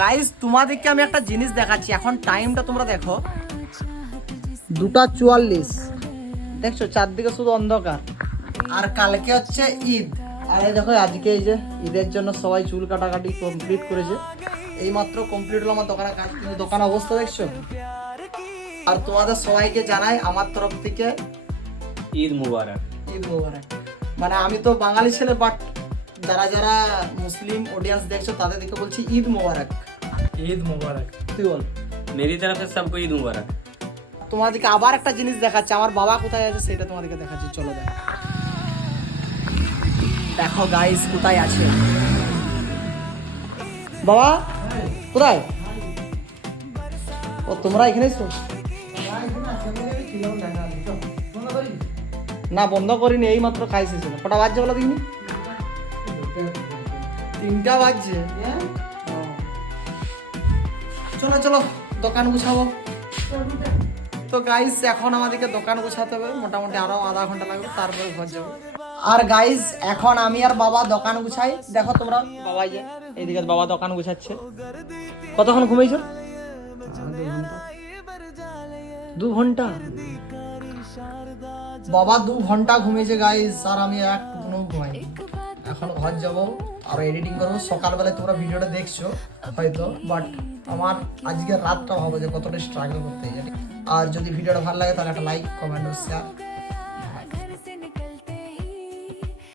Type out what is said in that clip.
Guys তোমাদেরকে আমি একটা জিনিস দেখাচ্ছি, এখন টাইমটা তোমরা দেখো 2:44। দেখছো চারদিকে শুধু অন্ধকার। আর কালকে হচ্ছে ঈদ, আর এই দেখো আজকে এই যে ঈদের জন্য সবাই চুল কাটাকাটি কমপ্লিট করেছে। এই মাত্র কমপ্লিট হলো আমার দোকানের কাজ, কিন্তু দোকানের অবস্থা দেখছো। আর তোমাদের সবাইকে জানাই আমার তরফ থেকে ঈদ মুবারক। ঈদ মুবারক। মানে আমি তো বাঙালি ছেলে, বাট যারা যারা মুসলিম অডিয়েন্স দেখছো তাদের দিকে বলছি ঈদ মুবারক। ঈদ মুবারক। তুই বল। मेरी तरफ से सबको ईद मुबारक। তোমাদেরকে আবার একটা জিনিস দেখাচ্ছি, আমার বাবা কোথায় আছে সেটা তোমাদেরকে দেখাচ্ছি, চলো দেখো। দেখো গাইস কোথায় আছে বাবা, কোথায়? ও তোমরা এখানে এসো। না বন্ধ করিনি, এই মাত্র খাইছে। কটা বাজছে বলো দেখিনি? 3টা বাজছে। চলো চলো দোকান গুছাবো। তো গাইস এখন আমাদেরকে দোকান গুছাতে হবে, মোটামুটি আরো আধা ঘন্টা লাগবে, তারপরে ঘর যাবো। আর গাইস এখন আমি আর বাবা দোকান গুছাই। দেখো তোমরা, বাবা যে এইদিকে বাবা দোকান গুছাচ্ছে। কতক্ষণ ঘুমাইছো? 2 ঘন্টা। বাবা 2 ঘন্টা ঘুমিয়েছে গাইস, আর আমি একদম ঘুমাইনি। এখন ঘর যাবো আর এডিটিং করবো। সকালবেলায় তোমরা ভিডিওটা দেখছো হয়তো, বাট আমার আজকে রাতটা ভাবো যে কতটা স্ট্রাগল করতে জানি। আর যদি ভিডিওটা ভালো লাগে তাহলে একটা লাইক, কমেন্ট ও শেয়ার